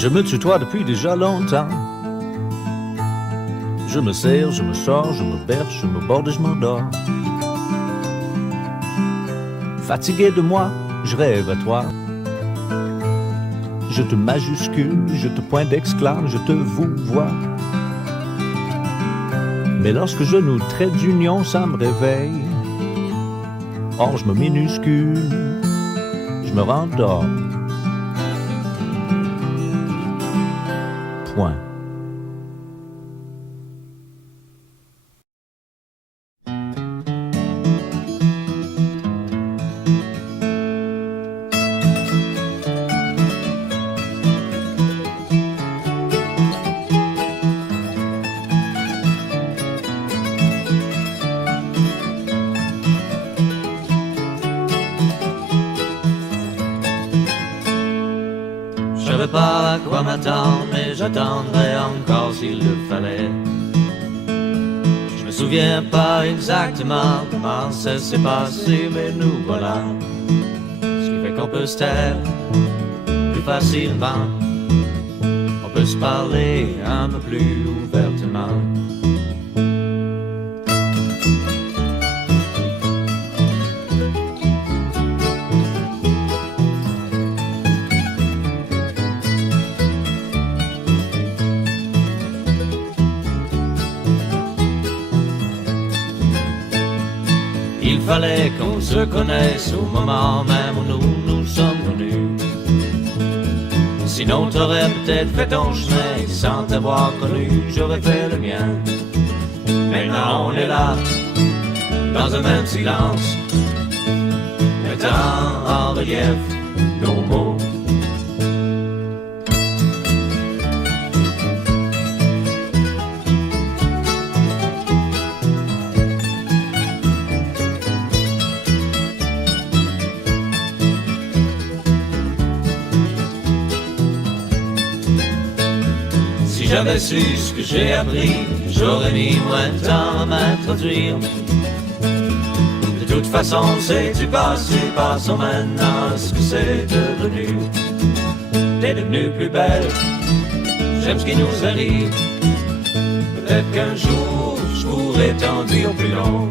Je me tutoie depuis déjà longtemps. Je me serre, je me sors, je me berce, je me borde et je m'endors. Fatigué de moi, je rêve à toi. Je te majuscule, je te point d'exclame, je te vous vois. Mais lorsque je nous traite d'union, ça me réveille. Or je me minuscule, je me rendors. Point. Je savais pas à quoi m'attendre, mais j'attendrai encore s'il le fallait. Je me souviens pas exactement comment ça s'est passé, mais nous voilà. Ce qui fait qu'on peut se taire plus facilement. On peut se parler un peu plus ouvertement. Il fallait qu'on se connaisse au moment même où nous sommes connus. Sinon t'aurais peut-être fait ton chemin sans t'avoir connu, j'aurais fait le mien. Maintenant on est là, dans un même silence, mettant en relief nos mots. Si j'avais su ce que j'ai appris, j'aurais mis moins de temps à m'introduire. De toute façon, c'est du passé, passons maintenant à ce que c'est devenu. T'es devenue plus belle, j'aime ce qui nous arrive. Peut-être qu'un jour, je pourrais t'en dire plus long.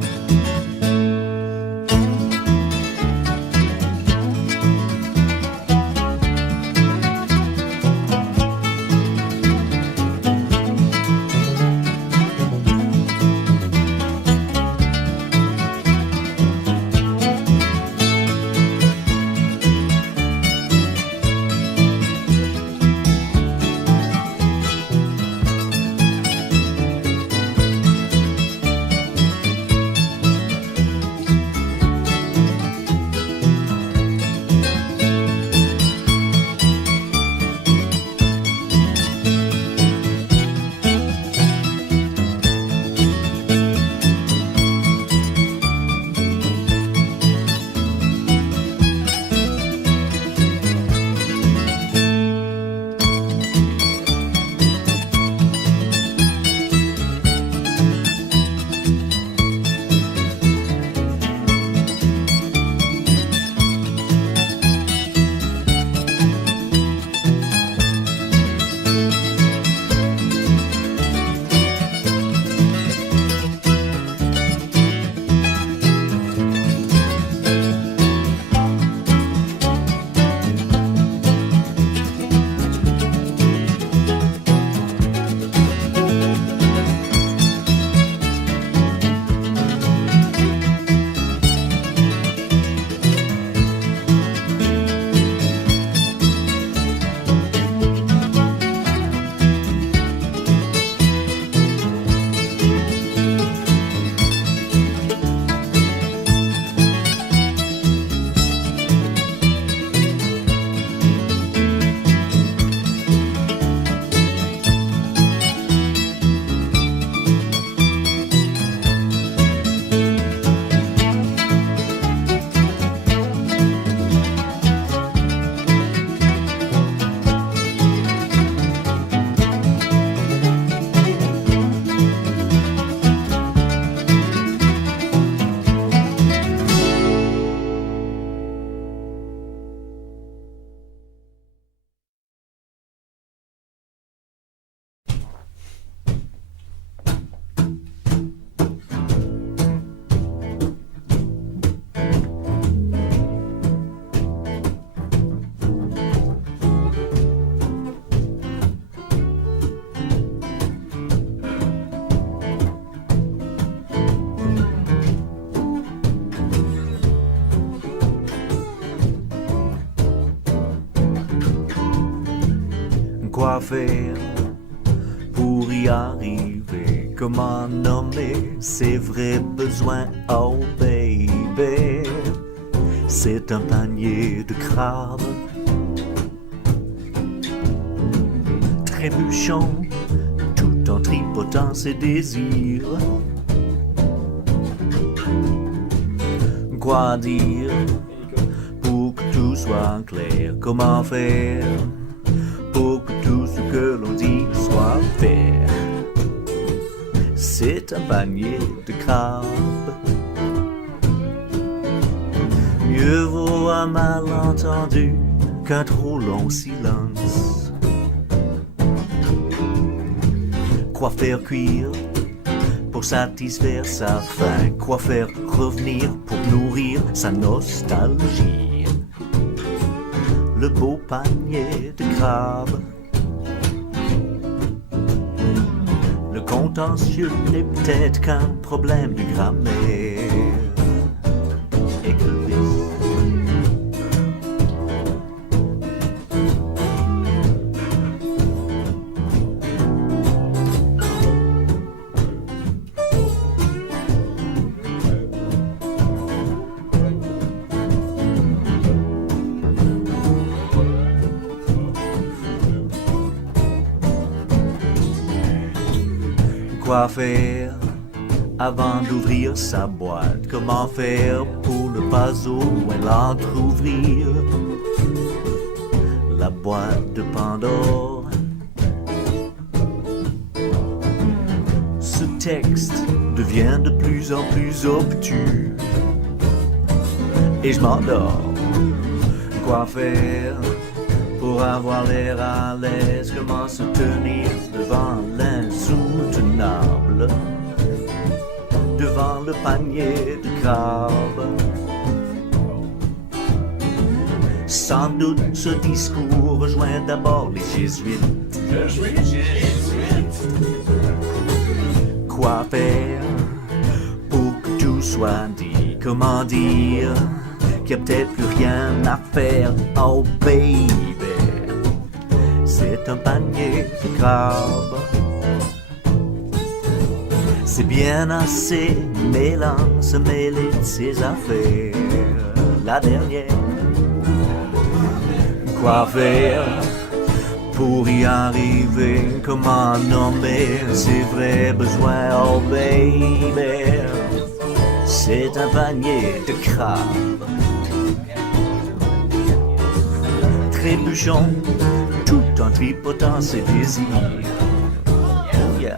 faire pour y arriver? Comment nommer ses vrais besoins? Oh baby, c'est un panier de crabes trébuchant tout en tripotant ses désirs. Quoi dire pour que tout soit clair? Comment faire pour que tout ce que l'on dit soit fait? C'est un panier de crabes. Mieux vaut un malentendu qu'un trop long silence. Quoi faire cuire pour satisfaire sa faim? Quoi faire revenir pour nourrir sa nostalgie? Le beau panier de crabes. Le contentieux n'est peut-être qu'un problème de grammaire. Quoi faire avant d'ouvrir sa boîte? Comment faire pour ne pas au loin l'entrouvrir? La boîte de Pandore. Ce texte devient de plus en plus obtus et je m'endors. Quoi faire pour avoir l'air à l'aise? Comment se tenir devant l'insoutenable, devant le panier de crabes? Sans doute ce discours rejoint d'abord les jésuites. Quoi faire pour que tout soit dit? Comment dire qu'il n'y a peut-être plus rien à faire? Oh baby, c'est un panier de crabes. C'est bien assez mêlant, se mêler de ses affaires. La dernière. Quoi faire pour y arriver? Comment nommer ses vrais besoins? Oh baby, c'est un panier de crabes. Trébuchant tout en tripotant ses désirs. Oh yeah.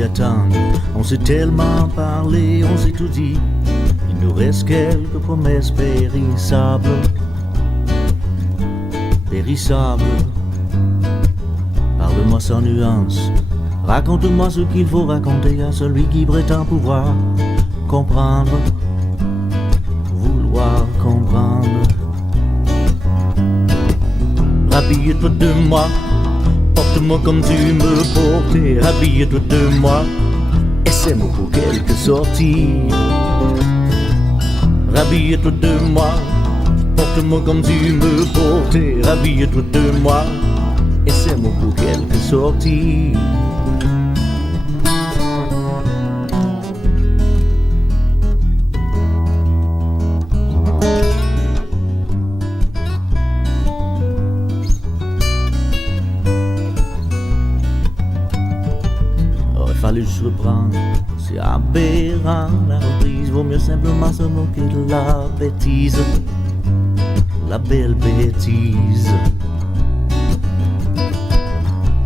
s'y attendre. On s'est tellement parlé, on s'est tout dit. Il nous reste quelques promesses périssables. Périssables. Parle-moi sans nuance. Raconte-moi ce qu'il faut raconter à celui qui prétend pouvoir comprendre. Vouloir comprendre. Habille-toi de moi, porte-moi comme tu me portais. Habille-toi de moi, essaie-moi pour quelques sorties. Habille-toi de moi, porte-moi comme tu me portais. Habille-toi de moi, essaie-moi pour quelques sorties. Fallait juste reprendre, c'est aberrant la reprise. Vaut mieux simplement se moquer de la bêtise, la belle bêtise.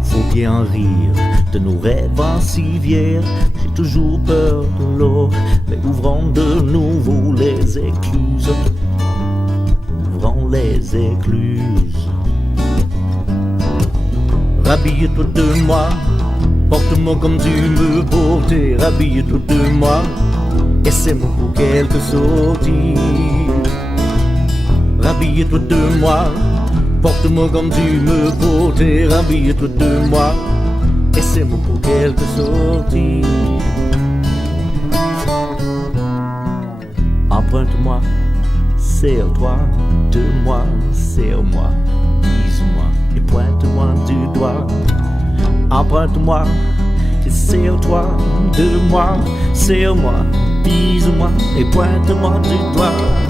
Faut bien rire de nos rêves en civière. J'ai toujours peur de l'eau, mais ouvrons de nouveau les écluses. Ouvrons les écluses. Habille-toi de moi, porte-moi comme tu me portais, habille-toi de moi, essaie-moi pour quelques sorties. Habille-toi de moi, porte-moi comme tu me portais, habille-toi de moi, essaie-moi pour quelques sorties. Emprunte-moi, serre-toi de moi, serre-moi, bise-moi et pointe-moi du doigt. Emprunte-moi et serre-toi de moi, serre-moi, bise-moi et pointe-moi du doigt.